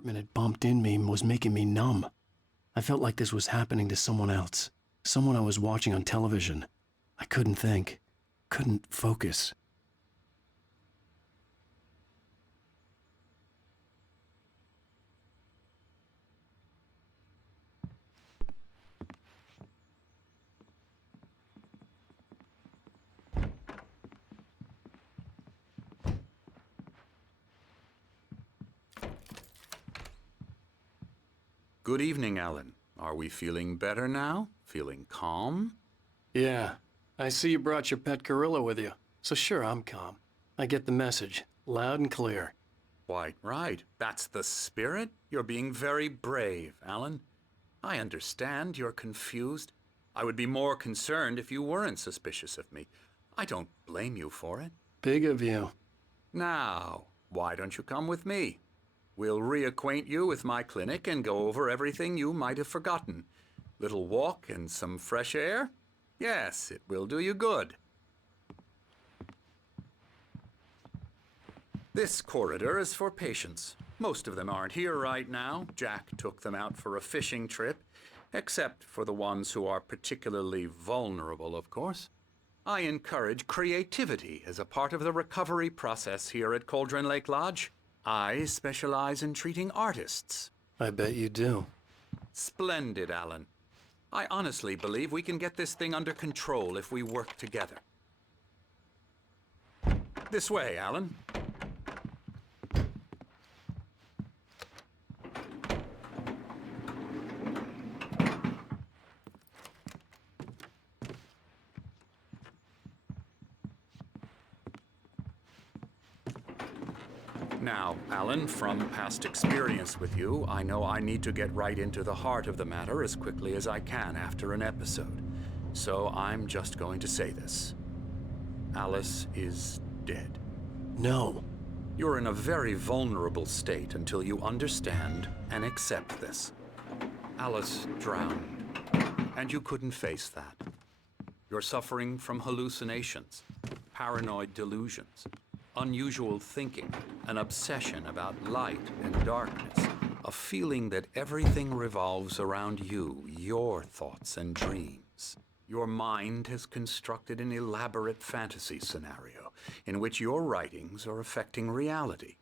apartment had bumped in me and was making me numb. I felt like this was happening to someone else, someone I was watching on television. I couldn't think, couldn't focus. Good evening, Alan. Are we feeling better now? Feeling calm? Yeah, I see you brought your pet gorilla with you, so sure, I'm calm. I get the message, loud and clear. Quite right. That's the spirit. You're being very brave, Alan. I understand you're confused. I would be more concerned if you weren't suspicious of me. I don't blame you for it. Big of you. Now, why don't you come with me? We'll reacquaint you with my clinic and go over everything you might have forgotten. Little walk and some fresh air? Yes, it will do you good. This corridor is for patients. Most of them aren't here right now. Jack took them out for a fishing trip, except for the ones who are particularly vulnerable, of course. I encourage creativity as a part of the recovery process here at Cauldron Lake Lodge. I specialize in treating artists. I bet you do. Splendid, Alan. I honestly believe we can get this thing under control if we work together. This way, Alan. Now, Alan, from past experience with you, I know I need to get right into the heart of the matter as quickly as I can after an episode. So I'm just going to say this. Alice is dead. No. You're in a very vulnerable state until you understand and accept this. Alice drowned, and you couldn't face that. You're suffering from hallucinations, paranoid delusions, unusual thinking, an obsession about light and darkness, a feeling that everything revolves around you, your thoughts and dreams. Your mind has constructed an elaborate fantasy scenario in which your writings are affecting reality.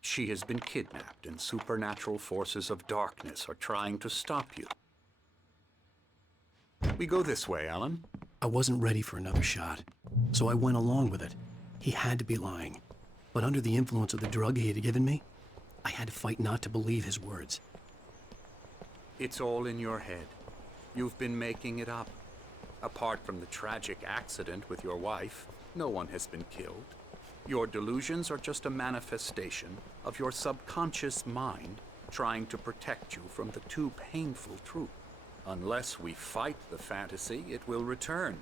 She has been kidnapped and supernatural forces of darkness are trying to stop you. We go this way, Alan. I wasn't ready for another shot, so I went along with it. He had to be lying. But under the influence of the drug he had given me, I had to fight not to believe his words. It's all in your head. You've been making it up. Apart from the tragic accident with your wife, no one has been killed. Your delusions are just a manifestation of your subconscious mind trying to protect you from the too painful truth. Unless we fight the fantasy, it will return.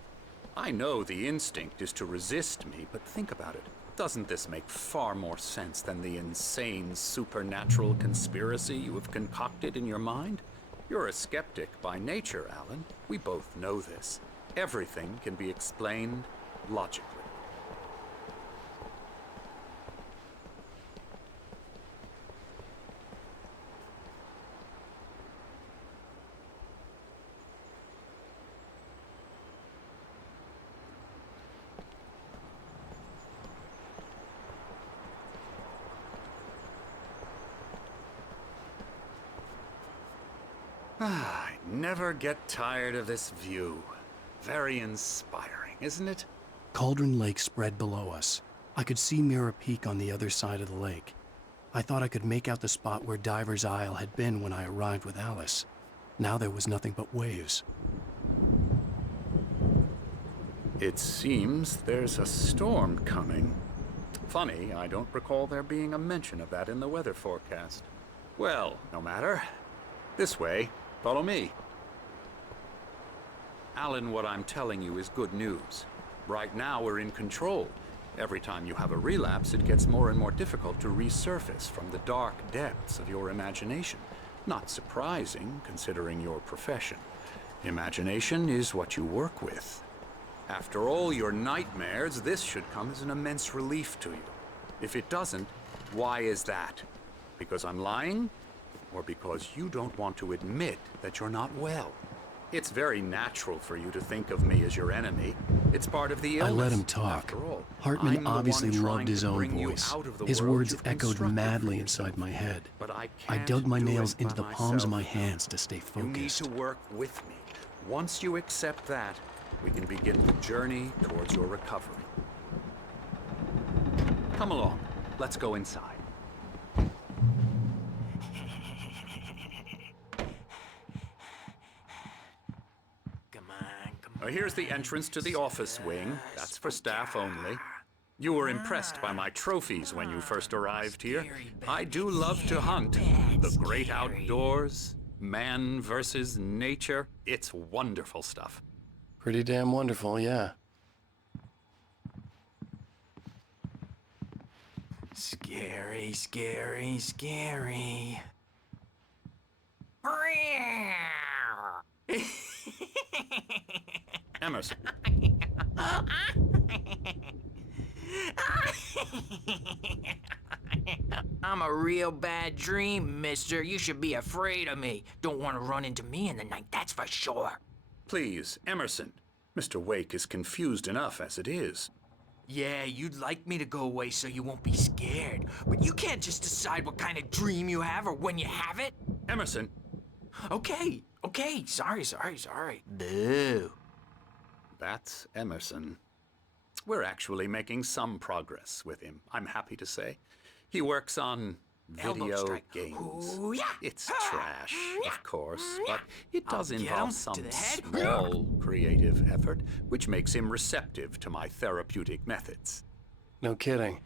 I know the instinct is to resist me, but think about it. Doesn't this make far more sense than the insane supernatural conspiracy you have concocted in your mind? You're a skeptic by nature, Alan. We both know this. Everything can be explained logically. I never get tired of this view. Very inspiring, isn't it? Cauldron Lake spread below us. I could see Mirror Peak on the other side of the lake. I thought I could make out the spot where Diver's Isle had been when I arrived with Alice. Now there was nothing but waves. It seems there's a storm coming. Funny, I don't recall there being a mention of that in the weather forecast. Well, no matter. This way. Follow me. Alan, what I'm telling you is good news. Right now we're in control. Every time you have a relapse, it gets more and more difficult to resurface from the dark depths of your imagination. Not surprising, considering your profession. Imagination is what you work with. After all your nightmares, this should come as an immense relief to you. If it doesn't, why is that? Because I'm lying? or because you don't want to admit that you're not well. It's very natural for you to think of me as your enemy. It's part of the illness. I let him talk. After all, Hartman I'm the obviously one loved trying his to own bring you voice. out of the His world words you've echoed constructed madly for inside yourself. my head. But I I can't dug my do nails it into by the palms of my myself. hands to stay You need focused. to work with me. Once you accept that, we can begin the journey towards your recovery. Come along. Let's go inside. Here's the entrance to the office wing. That's for staff only. You were impressed by my trophies when you first arrived here. I do love to hunt. The great outdoors, man versus nature. It's wonderful stuff. Pretty damn wonderful, yeah. Scary, scary, scary. Emerson. I'm a real bad dream, mister. You should be afraid of me. Don't want to run into me in the night, that's for sure. Please, Emerson. Mr. Wake is confused enough as it is. Yeah, you'd like me to go away so you won't be scared. But you can't just decide what kind of dream you have or when you have it. Emerson. Okay, sorry. Boo. That's Emerson. We're actually making some progress with him, I'm happy to say. He works on Elbow video strike. games. Ooh, yeah. It's trash, of course, but it does I'll get involve him some to the head. small creative effort, which makes him receptive to my therapeutic methods. No kidding.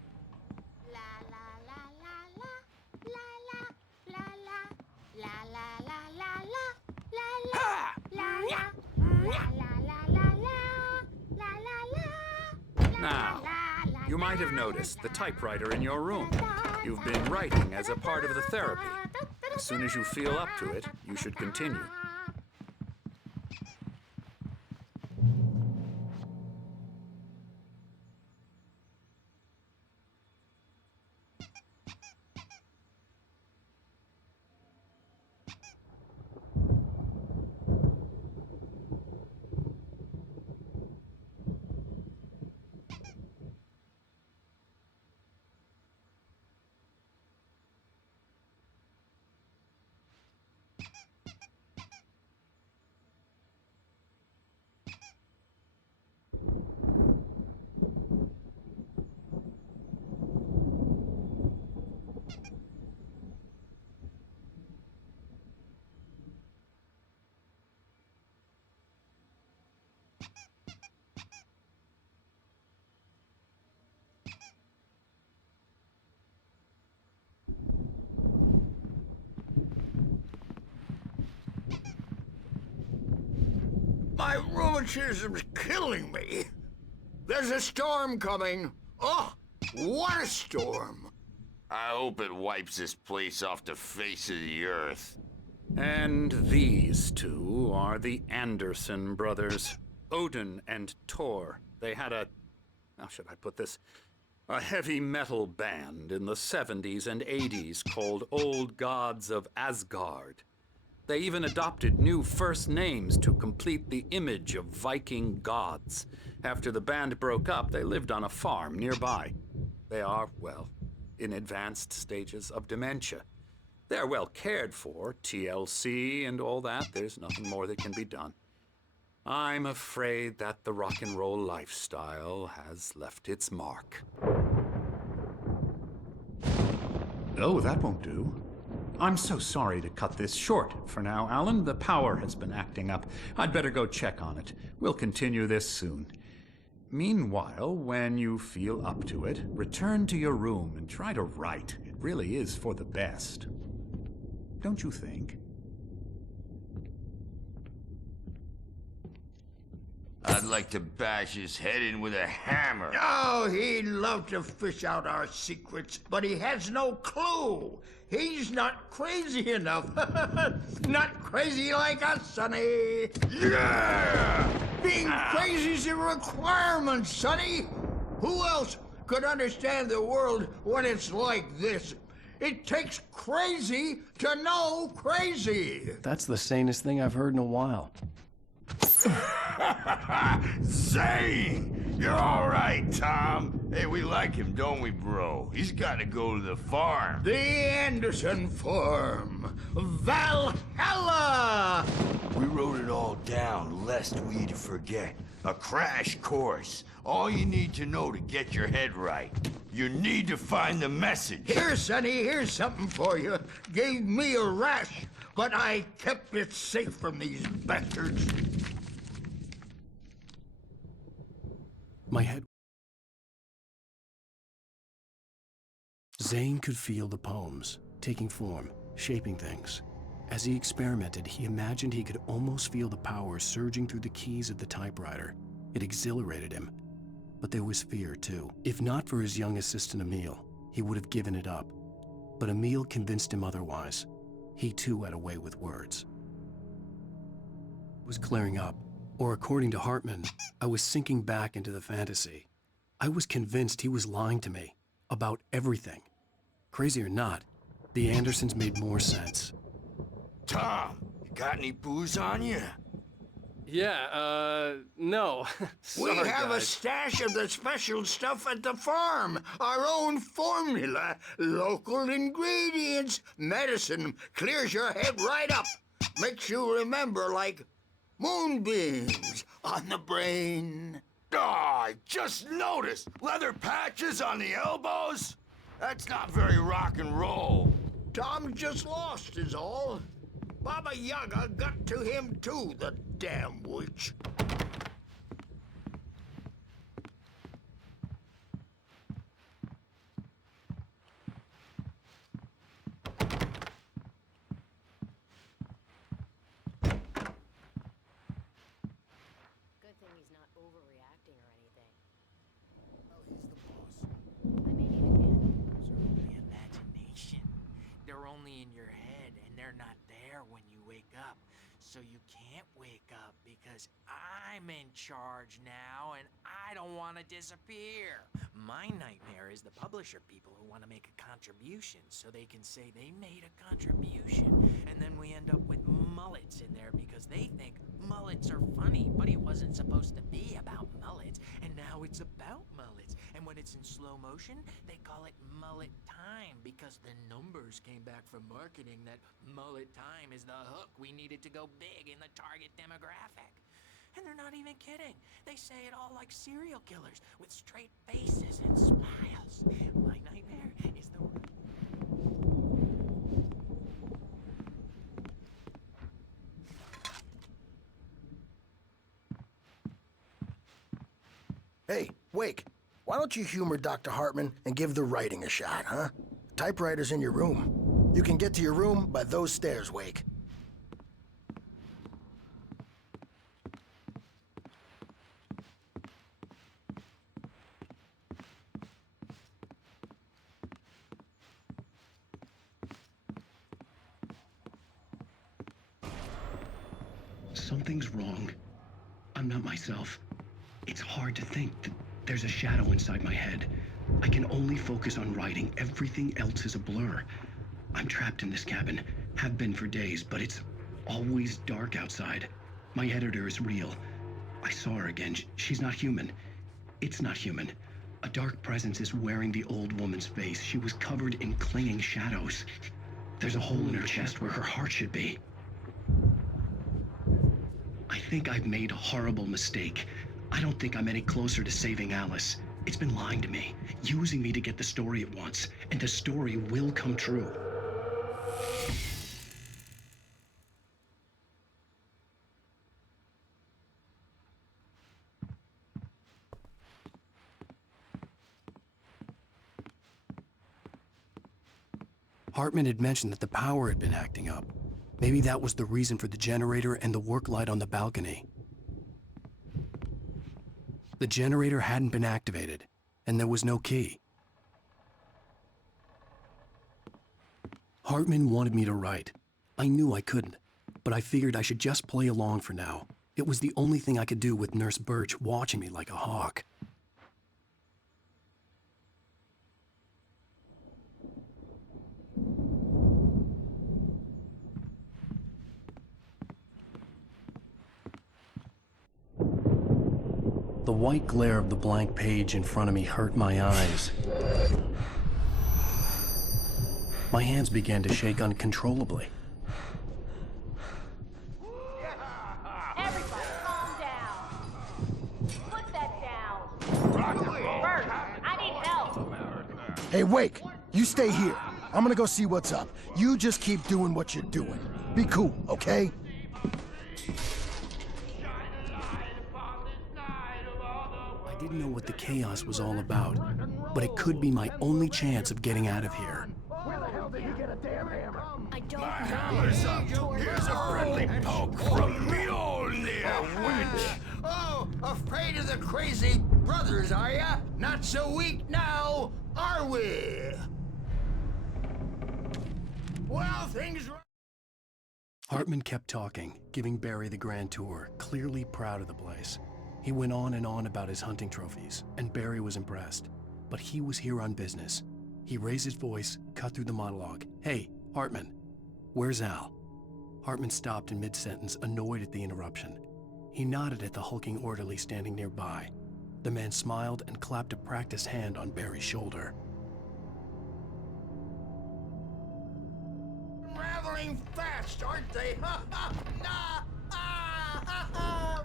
Now, you might have noticed the typewriter in your room. You've been writing as a part of the therapy. As soon as you feel up to it, you should continue. My rheumatism's killing me. There's a storm coming. Oh, what a storm. I hope it wipes this place off the face of the earth. And these two are the Anderson brothers, Odin and Thor. They had how should I put this? A heavy metal band in the 70s and 80s called Old Gods of Asgard. They even adopted new first names to complete the image of Viking gods. After the band broke up, they lived on a farm nearby. They are, well, in advanced stages of dementia. They're well cared for, TLC and all that. There's nothing more that can be done. I'm afraid that the rock and roll lifestyle has left its mark. Oh, that won't do. I'm so sorry to cut this short for now, Alan. The power has been acting up. I'd better go check on it. We'll continue this soon. Meanwhile, when you feel up to it, return to your room and try to write. It really is for the best. Don't you think? I'd like to bash his head in with a hammer. Oh, he'd love to fish out our secrets, but he has no clue. He's not crazy enough. Not crazy like us, Sonny. Yeah! Being crazy's a requirement, Sonny. Who else could understand the world when it's like this? It takes crazy to know crazy. That's the sanest thing I've heard in a while. Zane! You're all right, Tom. Hey, we like him, don't we, bro? He's got to go to the farm. The Anderson Farm. Valhalla! We wrote it all down, lest we'd forget. A crash course. All you need to know to get your head right. You need to find the message. Here, Sonny, here's something for you. Gave me a rash, but I kept it safe from these bastards. My head. Zane could feel the poems, taking form, shaping things. As he experimented, he imagined he could almost feel the power surging through the keys of the typewriter. It exhilarated him. But there was fear, too. If not for his young assistant Emil, he would have given it up. But Emil convinced him otherwise. He, too, had a way with words. It was clearing up. Or according to Hartman, I was sinking back into the fantasy. I was convinced he was lying to me about everything. Crazy or not, the Andersons made more sense. Tom, you got any booze on you? Yeah, no. We Sorry, have a guys. stash of the special stuff at the farm. Our own formula. Local ingredients. Medicine clears your head right up. Makes you remember like moonbeams on the brain. Oh, I just noticed. Leather patches on the elbows? That's not very rock and roll. Tom just lost is all. Baba Yaga got to him too, the damn witch. Good thing he's not overreacting or anything. Well, he's the boss. I may need a hand. The imagination. They're only in your head, and they're not there when you wake up. So you can't wake up because I'm in charge now, and I don't want to disappear. My nightmare is the publisher people who want to make a contribution so they can say they made a contribution. And then we end up with mullets in there because they think mullets are funny, but it wasn't supposed to be about mullets, and now it's about mullets. And when it's in slow motion, they call it mullet time because the numbers came back from marketing that mullet time is the hook we needed to go big in the target demographic. And they're not even kidding. They say it all like serial killers with straight faces and smiles. My nightmare is the... Hey, Wake, why don't you humor Dr. Hartman and give the writing a shot, huh? Typewriter's in your room. You can get to your room by those stairs, Wake. Something's wrong. I'm not myself. It's hard to think that there's a shadow inside my head. I can only focus on writing. Everything else is a blur. I'm trapped in this cabin. Have been for days, but it's always dark outside. My editor is real. I saw her again. She's not human. It's not human. A dark presence is wearing the old woman's face. She was covered in clinging shadows. There's a hole in her chest where her heart should be. I think I've made a horrible mistake. I don't think I'm any closer to saving Alice. It's been lying to me, using me to get the story it wants, and the story will come true. Hartman had mentioned that the power had been acting up. Maybe that was the reason for the generator and the work light on the balcony. The generator hadn't been activated, and there was no key. Hartman wanted me to write. I knew I couldn't, but I figured I should just play along for now. It was the only thing I could do with Nurse Birch watching me like a hawk. The white glare of the blank page in front of me hurt my eyes. My hands began to shake uncontrollably. Everybody, calm down. Put that down. Bert, I need help. Hey, Wake, you stay here. I'm gonna go see what's up. You just keep doing what you're doing. Be cool, okay? I didn't know what the chaos was all about, but it could be my only chance of getting out of here. Where the hell did you get a damn hammer? I don't My know. hammer's up. Here's a friendly poke from Mjolnir, witch. Oh, afraid of the crazy brothers, are ya? Not so weak now, are we? Well, things... Hartman kept talking, giving Barry the grand tour, clearly proud of the place. He went on and on about his hunting trophies, and Barry was impressed. But he was here on business. He raised his voice, cut through the monologue. Hey, Hartman, where's Al? Hartman stopped in mid-sentence, annoyed at the interruption. He nodded at the hulking orderly standing nearby. The man smiled and clapped a practiced hand on Barry's shoulder. Traveling fast, aren't they? Ha ha! Nah! Ah! Ha ha!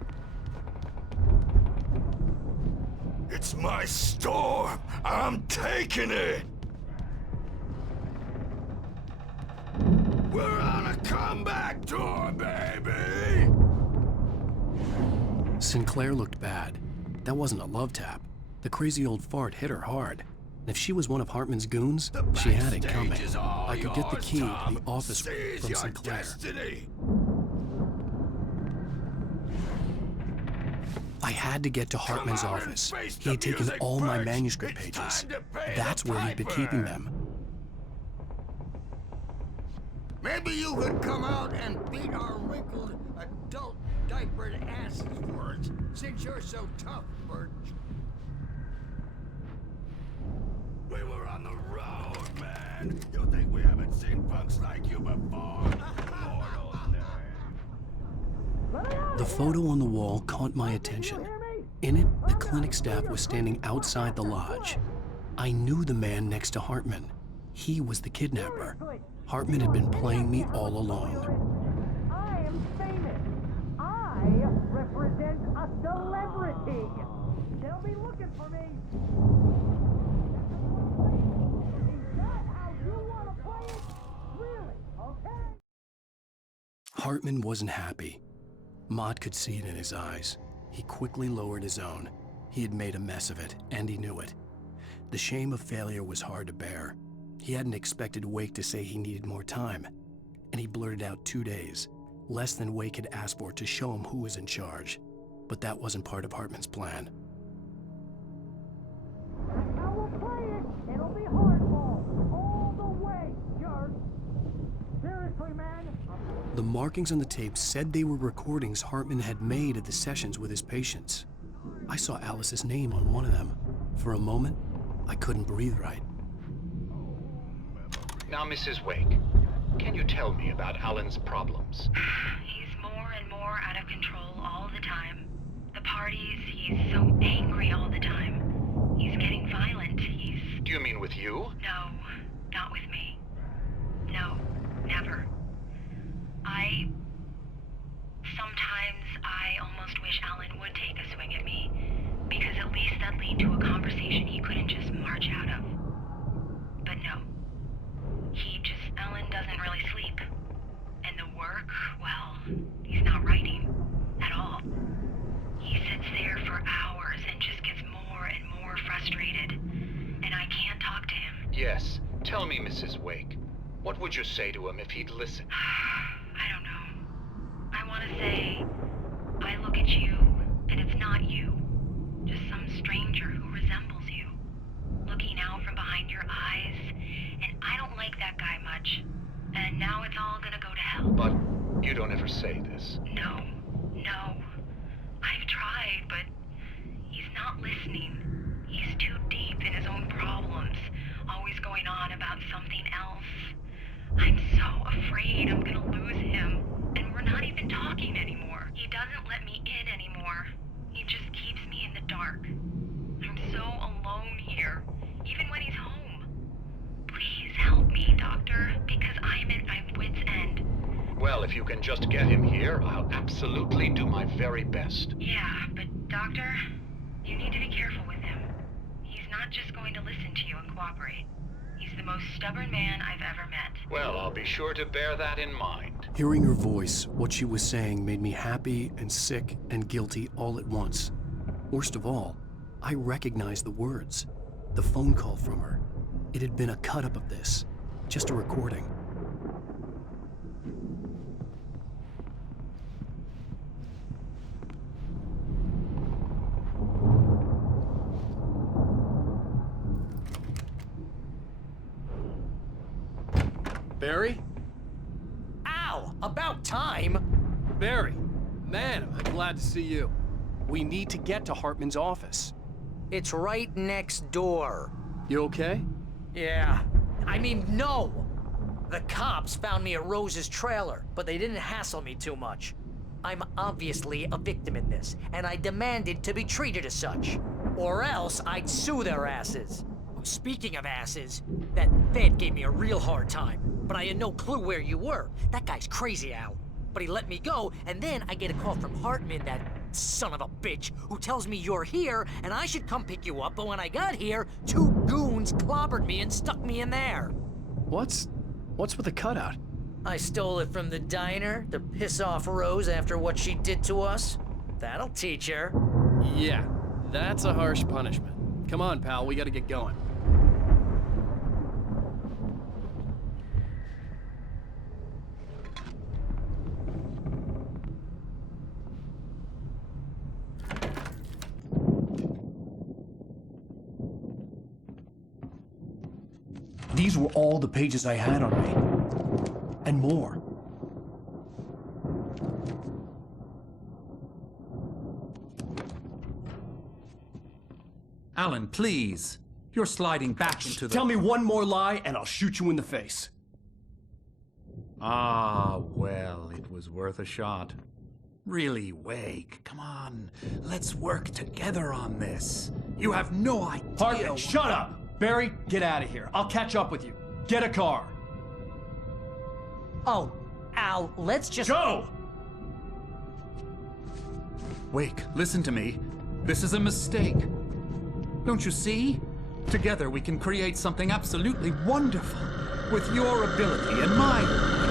It's my storm. I'm taking it. We're on a comeback tour, baby. Sinclair looked bad. That wasn't a love tap. The crazy old fart hit her hard. And if she was one of Hartman's goons, she had it coming. I could get the key to the office from Sinclair. Destiny. I had to get to Hartman's office. He had taken all my manuscript pages. That's where he'd been keeping them. Maybe you could come out and beat our wrinkled, adult, diapered asses for us, since you're so tough, Bert. We were on the road, man. You think we haven't seen punks like you before? The photo on the wall caught my attention. In it, the clinic staff was standing outside the lodge. I knew the man next to Hartman. He was the kidnapper. Hartman had been playing me all along. I am famous. I represent a celebrity. They'll be looking for me. Is that how you want to play it? Really? Okay. Hartman wasn't happy. Mott could see it in his eyes. He quickly lowered his own. He had made a mess of it, and he knew it. The shame of failure was hard to bear. He hadn't expected Wake to say he needed more time, and he blurted out 2 days, less than Wake had asked for to show him who was in charge. But that wasn't part of Hartman's plan. That's how we'll play it. It'll be hardball all the way, jerk. Seriously, man. The markings on the tape said they were recordings Hartman had made at the sessions with his patients. I saw Alice's name on one of them. For a moment, I couldn't breathe right. Now, Mrs. Wake, can you tell me about Alan's problems? He's more and more out of control all the time. The parties, he's so angry all the time. He's getting violent. Do you mean with you? No, not with me. No, never. Sometimes I almost wish Alan would take a swing at me, because at least that'd lead to a conversation he couldn't just march out of. But no. Alan doesn't really sleep. And the work, well, he's not writing at all. He sits there for hours and just gets more and more frustrated. And I can't talk to him. Yes. Tell me, Mrs. Wake. What would you say to him if he'd listen? I don't know. I want to say, I look at you, and it's not you. Just some stranger who resembles you. Looking out from behind your eyes, and I don't like that guy much. And now it's all gonna go to hell. But you don't ever say this. No. I've tried, but he's not listening. He's too deep in his own problems, always going on about something else. I'm so afraid I'm gonna lose him, and we're not even talking anymore. He doesn't let me in anymore. He just keeps me in the dark. Well, if you can just get him here, I'll absolutely do my very best. Yeah, but Doctor, you need to be careful with him. He's not just going to listen to you and cooperate. He's the most stubborn man I've ever met. Well, I'll be sure to bear that in mind. Hearing her voice, what she was saying made me happy and sick and guilty all at once. Worst of all, I recognized the words. The phone call from her. It had been a cut-up of this. Just a recording. Barry? Ow! About time! Barry! Man, am I glad to see you. We need to get to Hartman's office. It's right next door. You okay? Yeah. I mean, no! The cops found me at Rose's trailer, but they didn't hassle me too much. I'm obviously a victim in this, and I demanded to be treated as such. Or else I'd sue their asses. Speaking of asses, that Fed gave me a real hard time, but I had no clue where you were. That guy's crazy, Al. But he let me go, and then I get a call from Hartman, that son of a bitch, who tells me you're here, and I should come pick you up, but when I got here, 2 goons clobbered me and stuck me in there. What's with the cutout? I stole it from the diner to piss off Rose after what she did to us. That'll teach her. Yeah, that's a harsh punishment. Come on, pal, we gotta get going. These were all the pages I had on me. And more. Alan, please. You're sliding back into the... Tell me one more lie and I'll shoot you in the face. Ah, well, it was worth a shot. Really, Wake, come on. Let's work together on this. You have no idea... Hartman, shut up! Barry, get out of here. I'll catch up with you. Get a car. Oh, Al, let's just... Go! Wake, listen to me. This is a mistake. Don't you see? Together we can create something absolutely wonderful. With your ability and mine.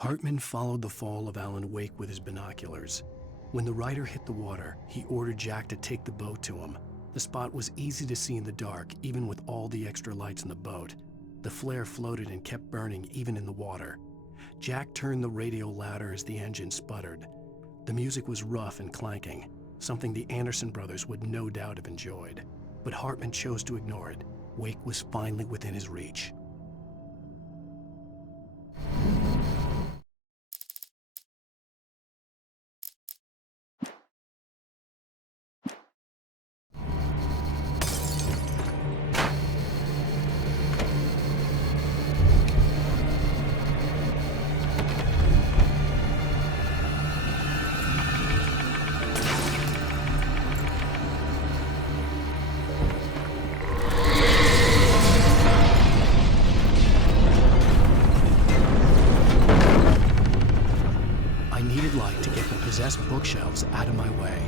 Hartman followed the fall of Alan Wake with his binoculars. When the rider hit the water, he ordered Jack to take the boat to him. The spot was easy to see in the dark, even with all the extra lights in the boat. The flare floated and kept burning even in the water. Jack turned the radio louder as the engine sputtered. The music was rough and clanking, something the Anderson brothers would no doubt have enjoyed. But Hartman chose to ignore it. Wake was finally within his reach. Bookshelves out of my way.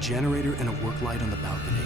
generator and a work light on the balcony.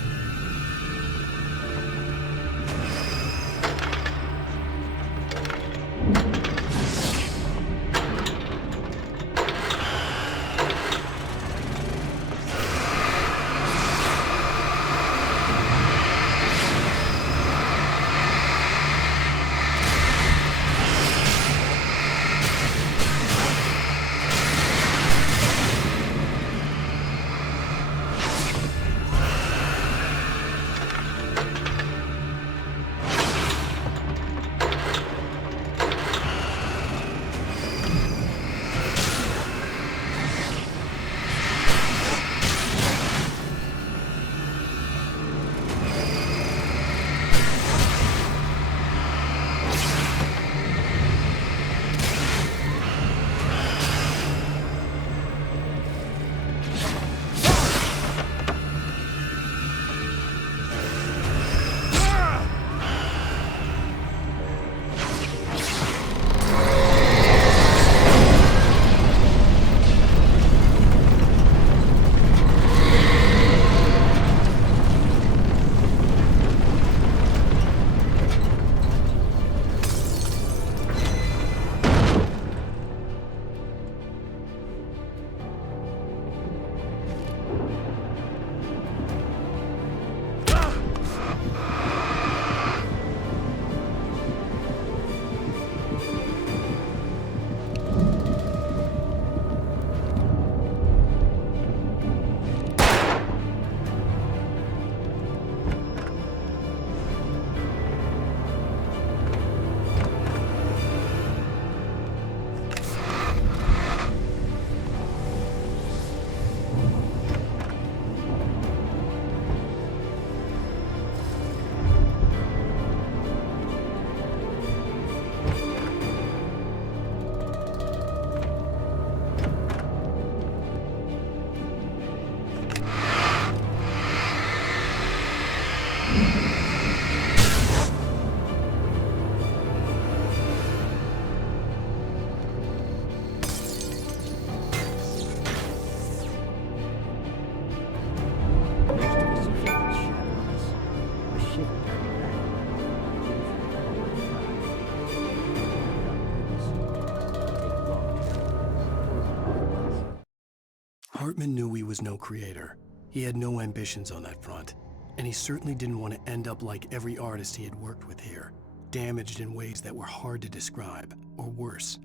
Hartman knew he was no creator. He had no ambitions on that front. And he certainly didn't want to end up like every artist he had worked with here, damaged in ways that were hard to describe, or worse.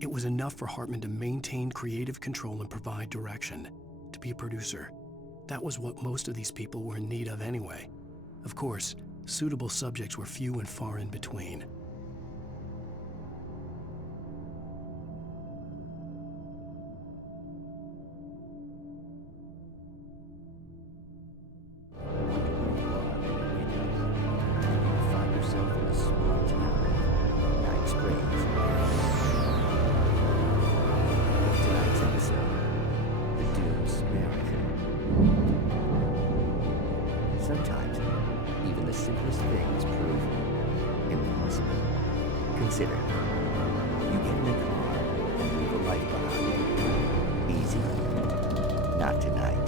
It was enough for Hartman to maintain creative control and provide direction, to be a producer. That was what most of these people were in need of anyway. Of course, suitable subjects were few and far in between. Sometimes, even the simplest things prove impossible. Consider, you get in a car and leave a life behind. Easy? Not tonight.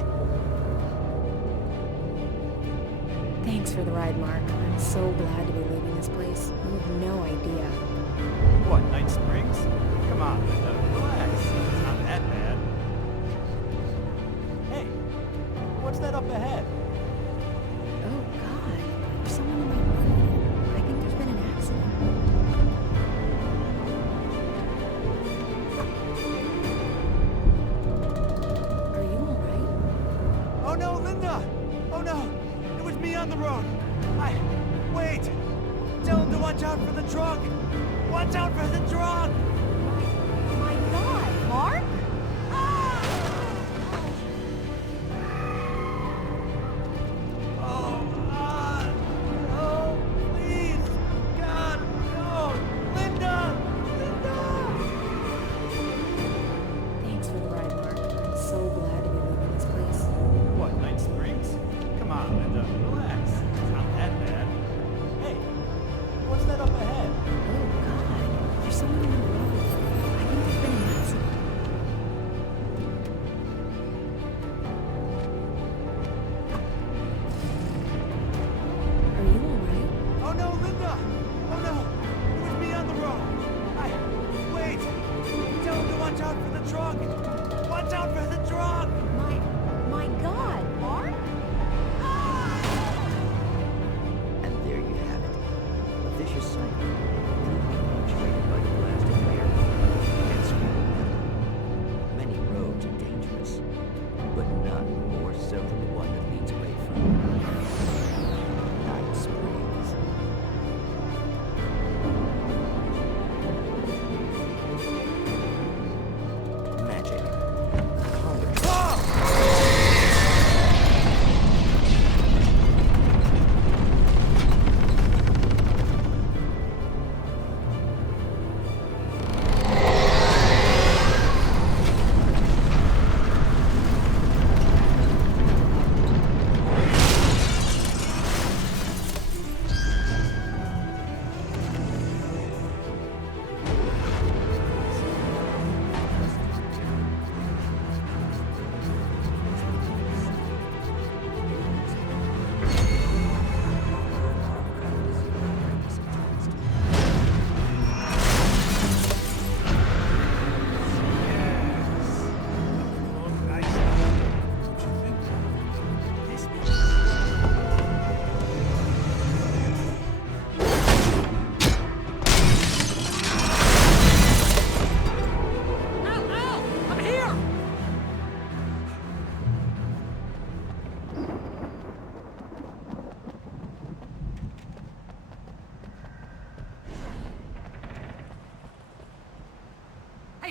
Thanks for the ride, Mark. I'm so glad to be leaving this place. You have no idea. What, Night Springs? Come on, Linda, relax. It's not that bad. Hey, what's that up ahead? Oh, God. There's someone in my room. I think there's been an accident. Are you alright? Oh no, Linda! Oh no! It was me on the road! Wait! Tell him to watch out for the truck! Watch out for the truck! My God, Mark? No, please! God, no! Linda! Linda! Thanks for the ride, Mark. I'm so glad to be leaving this place. What, Night Springs? Come on, Linda, relax. It's not that bad. Hey, what's that up ahead? Oh, God. There's someone in the road. I think there's been an accident.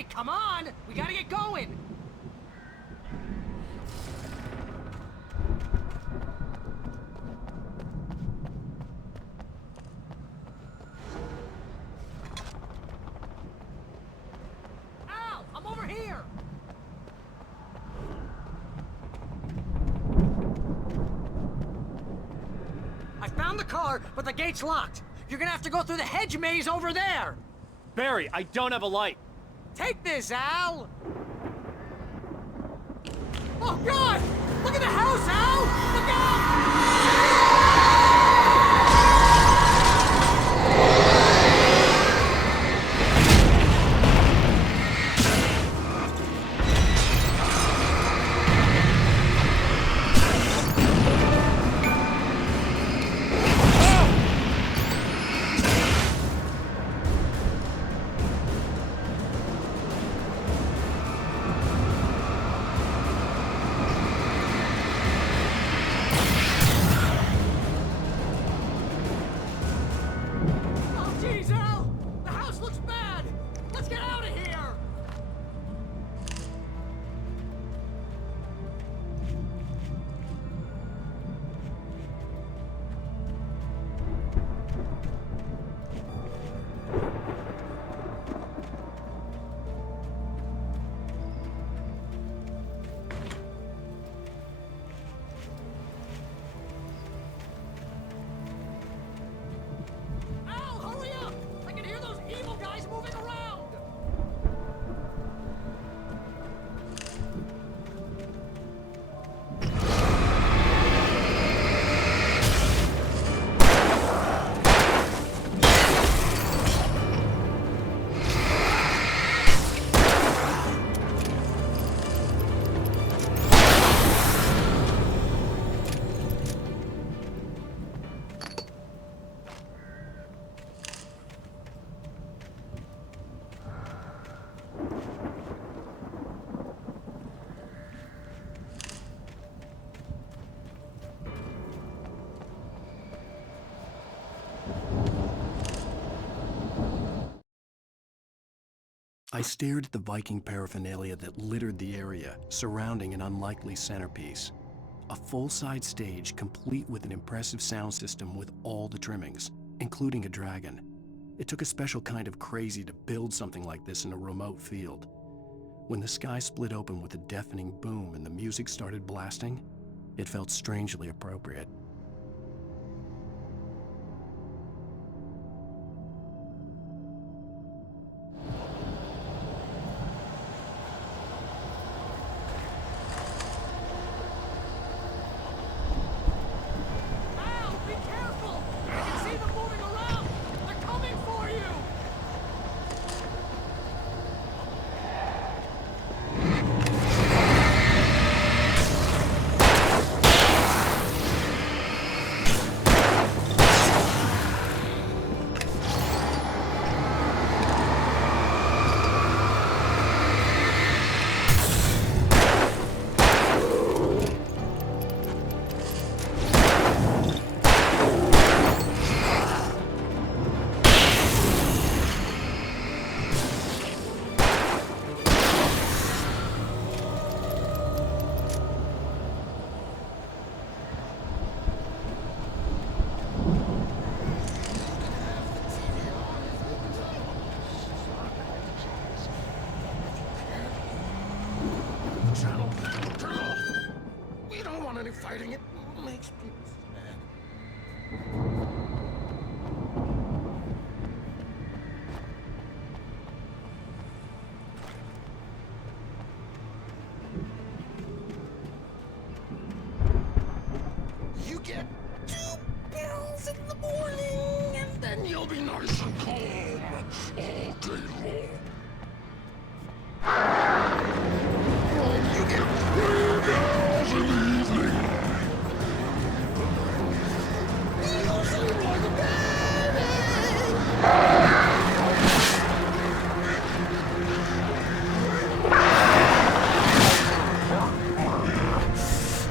Okay, come on! We gotta get going! Al, I'm over here! I found the car, but the gate's locked. You're gonna have to go through the hedge maze over there! Barry, I don't have a light. Take this, Al! Oh, God! Look at the house, Al! Look out! Oh, jeez, Al! The house looks bad! Let's get out of here! Al, hurry up! I can hear those evil guys moving around! I stared at the Viking paraphernalia that littered the area, surrounding an unlikely centerpiece. A full-size stage complete with an impressive sound system with all the trimmings, including a dragon. It took a special kind of crazy to build something like this in a remote field. When the sky split open with a deafening boom and the music started blasting, it felt strangely appropriate. Al, be careful! I can see them moving around! They're coming for you! We don't want any fighting. It makes people sad. You get 2 pills in the morning, and then you'll be nice and calm all day long. You get 3 pills in the evening. You seem like a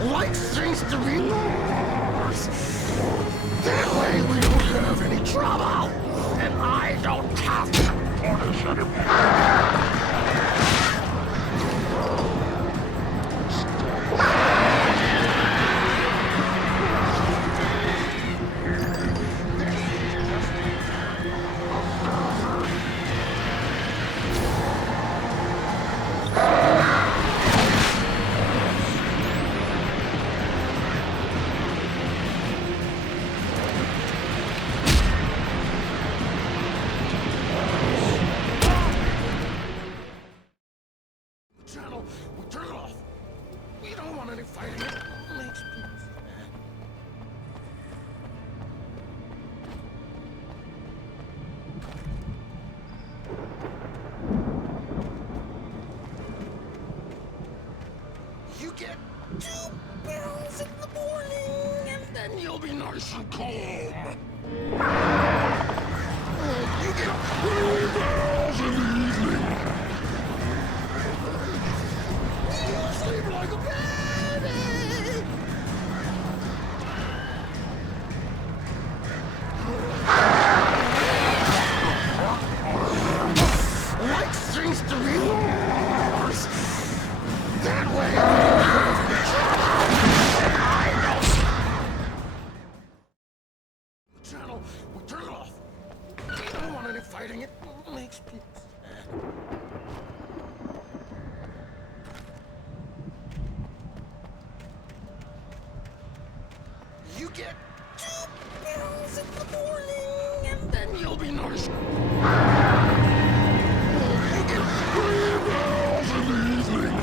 Life seems to be yours. That way we don't have any trouble, and I don't have to punish anymore. you'll be nice and calm. You get pretty girls in the evening. You sleep like a baby. Like things to be yours. That way. Channel, we'll turn it off. I don't want any fighting. It makes people sad. You get 2 pills in the morning, and then you'll be nice. You get 3 pills in the evening.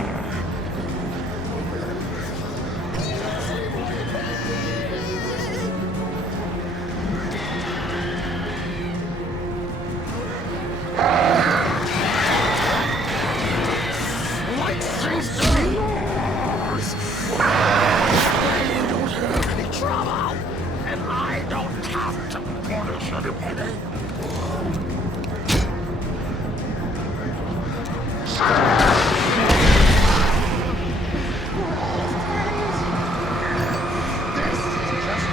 Like things to be yours. You don't have any trouble, and I don't have to punish anybody. This is just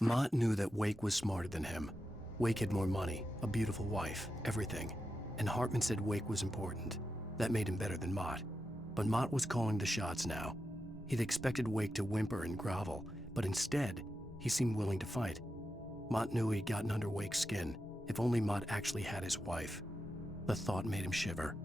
Mott knew that Wake was smarter than him. Wake had more money, a beautiful wife, everything. And Hartman said Wake was important. That made him better than Mott. But Mott was calling the shots now. He'd expected Wake to whimper and grovel, but instead, he seemed willing to fight. Mott knew he'd gotten under Wake's skin. If only Mott actually had his wife. The thought made him shiver.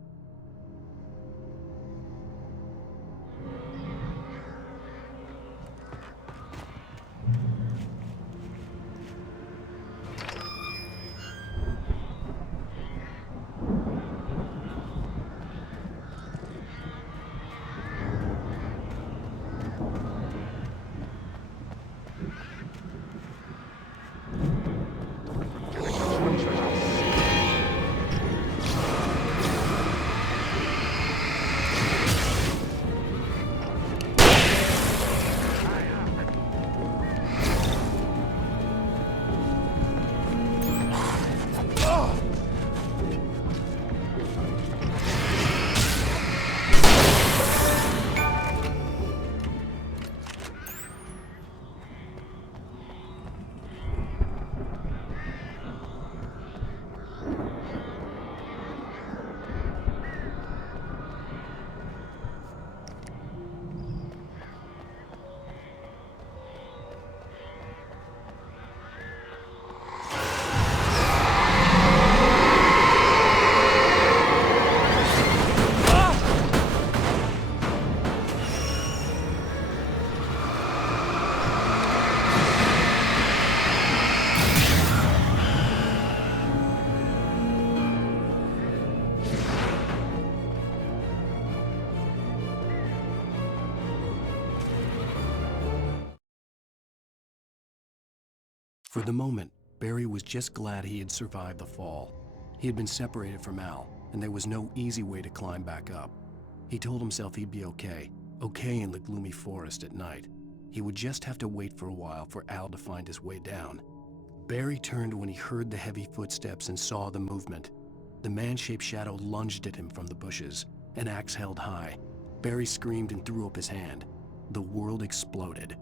For the moment, Barry was just glad he had survived the fall. He had been separated from Al, and there was no easy way to climb back up. He told himself he'd be okay in the gloomy forest at night. He would just have to wait for a while for Al to find his way down. Barry turned when he heard the heavy footsteps and saw the movement. The man-shaped shadow lunged at him from the bushes, an axe held high. Barry screamed and threw up his hand. The world exploded.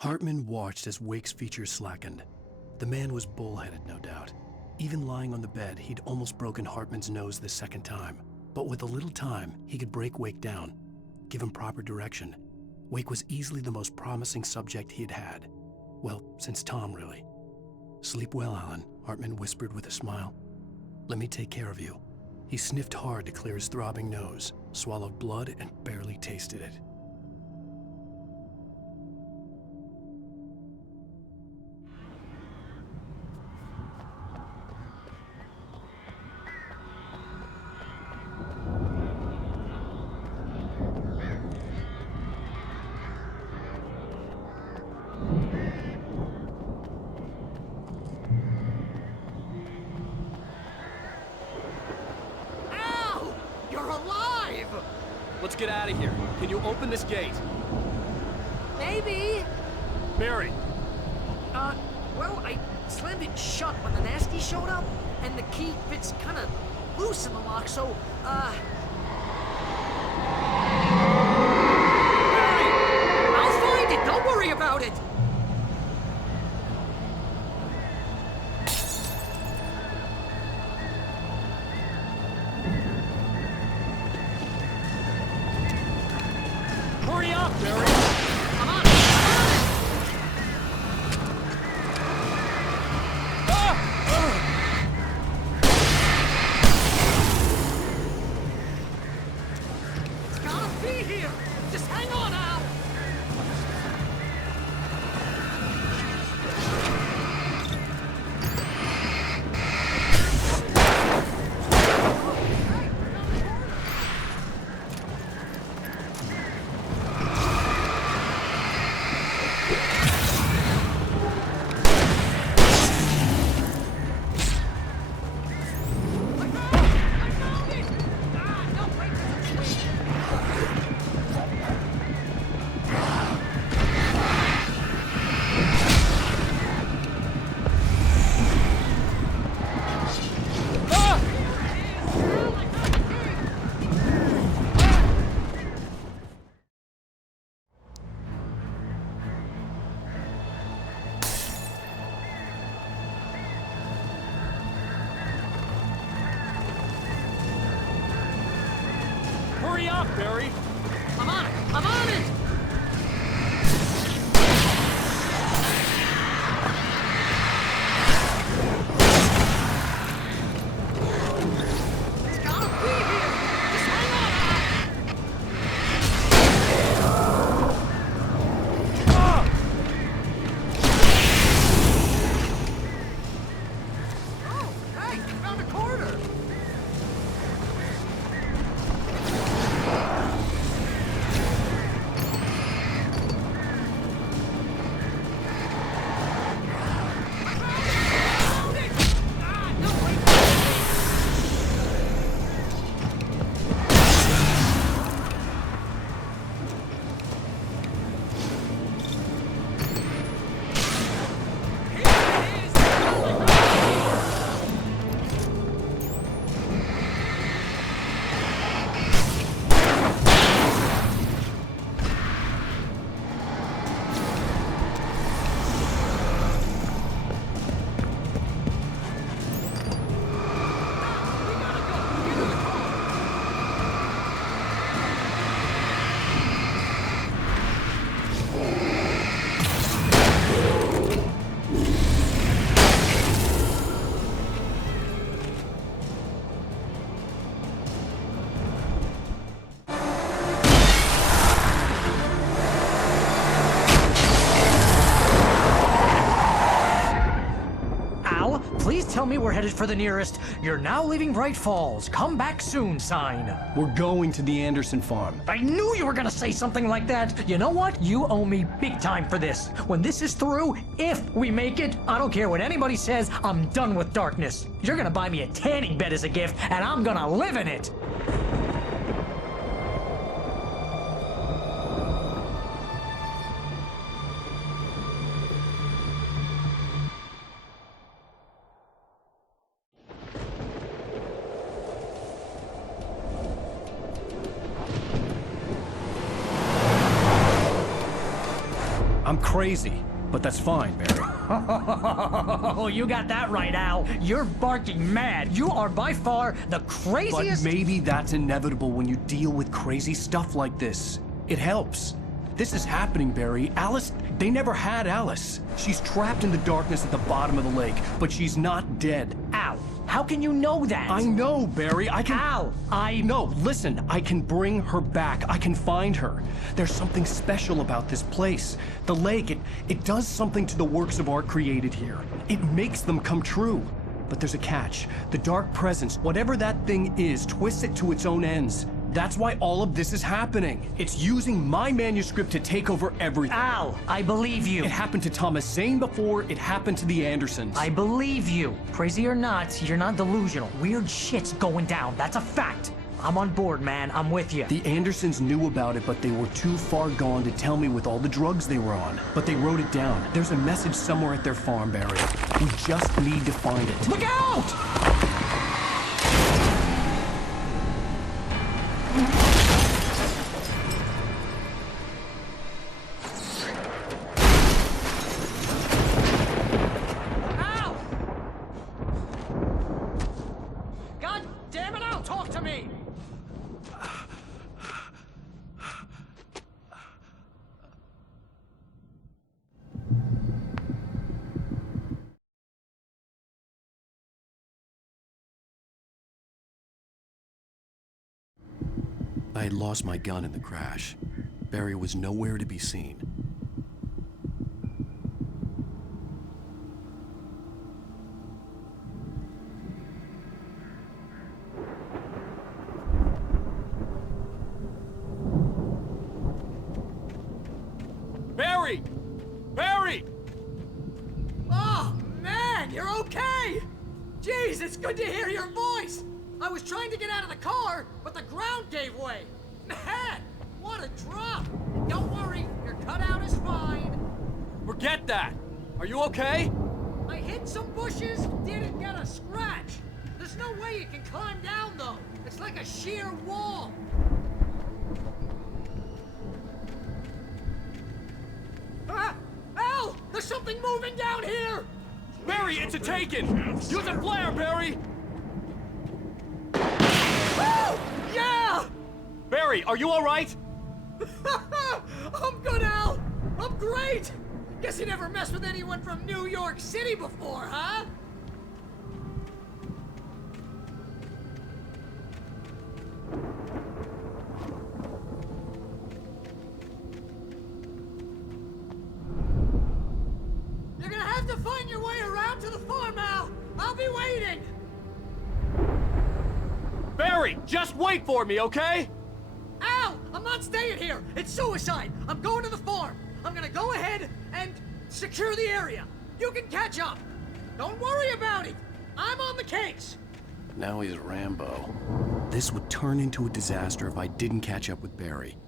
Hartman watched as Wake's features slackened. The man was bullheaded, no doubt. Even lying on the bed, he'd almost broken Hartman's nose the second time. But with a little time, he could break Wake down, give him proper direction. Wake was easily the most promising subject he'd had. Well, since Tom, really. "Sleep well, Alan," Hartman whispered with a smile. "Let me take care of you." He sniffed hard to clear his throbbing nose, swallowed blood, and barely tasted it. Let's get out of here. Can you open this gate? Maybe. Barry! Well, I slammed it shut when the nasty showed up, and the key fits kind of loose in the lock, so, Barry! I'll find it! Don't worry about it! Hurry up, Barry! Come on! It's gotta be here! Just hang on, Al! up, Barry! I'm on it! I'm on it! It's gotta be here! Just hang on! Oh, hey, you found a corner! Please tell me we're headed for the nearest "You're now leaving Bright Falls. Come back soon" sign. We're going to the Anderson farm. I knew you were gonna say something like that. You know what? You owe me big time for this. When this is through, if we make it, I don't care what anybody says, I'm done with darkness. You're gonna buy me a tanning bed as a gift, and I'm gonna live in it. I'm crazy, but that's fine, Barry. Oh, you got that right, Al. You're barking mad. You are by far the craziest... But maybe that's inevitable when you deal with crazy stuff like this. It helps. This is happening, Barry. Alice, they never had Alice. She's trapped in the darkness at the bottom of the lake, but she's not dead. Al, how can you know that? I know, Barry. I can... Al, No, listen. I can bring her back. I can find her. There's something special about this place. The lake, it does something to the works of art created here. It makes them come true. But there's a catch. The dark presence, whatever that thing is, twists it to its own ends. That's why all of this is happening. It's using my manuscript to take over everything. Al, I believe you. It happened to Thomas Zane before, it happened to the Andersons. I believe you. Crazy or not, you're not delusional. Weird shit's going down. That's a fact. I'm on board, man. I'm with you. The Andersons knew about it, but they were too far gone to tell me with all the drugs they were on. But they wrote it down. There's a message somewhere at their farm, Barry. We just need to find it. Look out! I had lost my gun in the crash. Barry was nowhere to be seen. Barry! Barry! Oh, man, you're okay! Jeez, it's good to hear your voice! I was trying to get out of the car, but the ground gave way. Man, what a drop! Don't worry, your cutout is fine. Forget that! Are you okay? I hit some bushes, didn't get a scratch. There's no way you can climb down, though. It's like a sheer wall. Ah! Al! There's something moving down here! Barry, it's a taken! Use a flare, Barry! Woo! Yeah! Barry! Barry, are you alright? I'm good, Al! I'm great! Guess you never messed with anyone from New York City before, huh? You're gonna have to find your way around to the farm, Al! I'll be waiting! Barry, just wait for me, okay? Al! I'm not staying here! It's suicide! I'm going to the farm! I'm gonna go ahead and secure the area! You can catch up! Don't worry about it! I'm on the case! Now he's Rambo. This would turn into a disaster if I didn't catch up with Barry.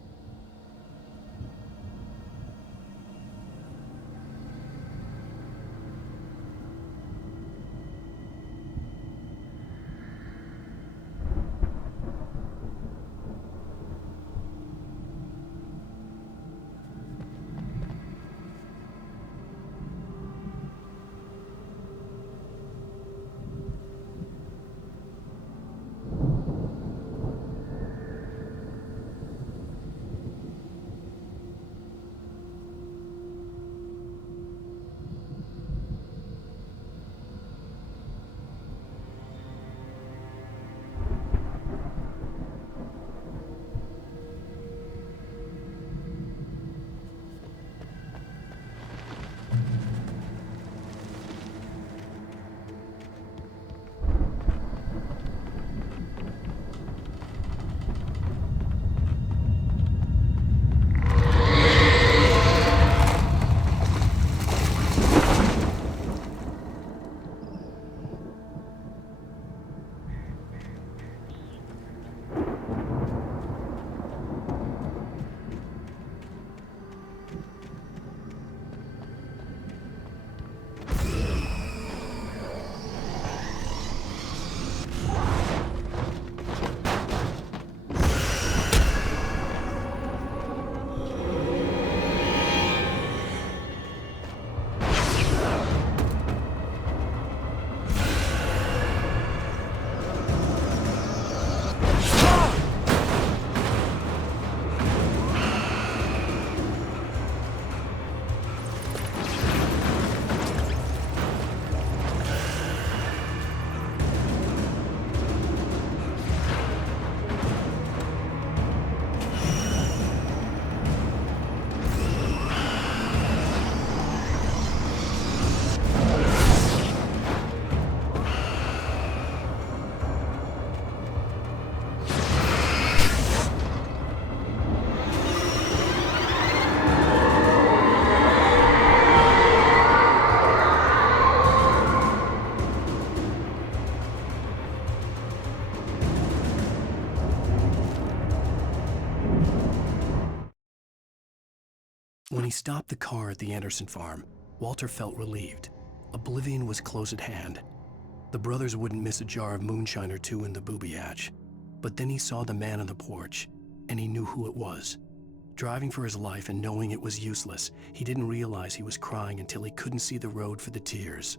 When he stopped the car at the Anderson farm, Walter felt relieved. Oblivion was close at hand. The brothers wouldn't miss a jar of moonshine or two in the booby hatch. But then he saw the man on the porch, and he knew who it was. Driving for his life and knowing it was useless, he didn't realize he was crying until he couldn't see the road for the tears.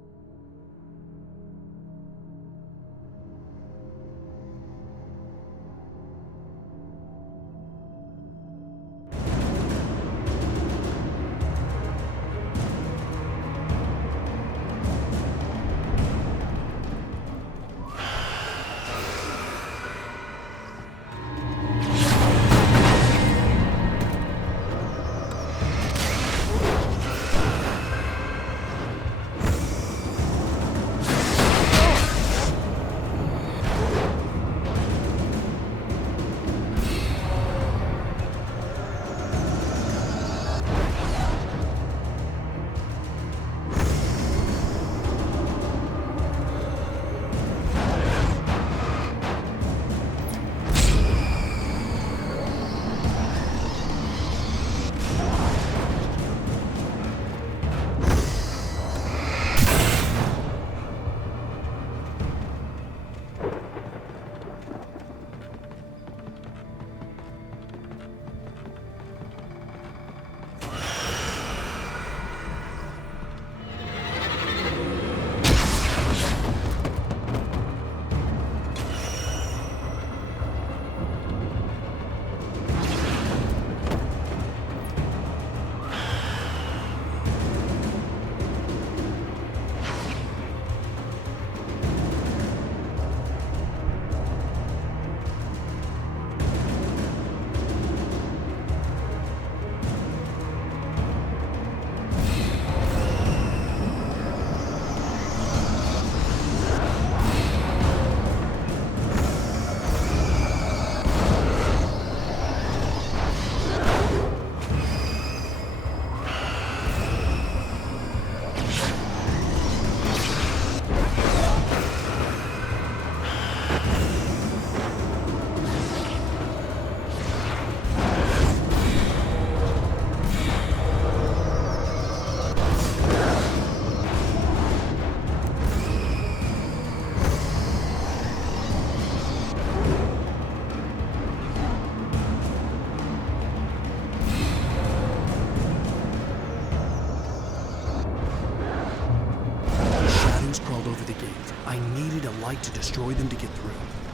gate. I needed a light to destroy them to get through.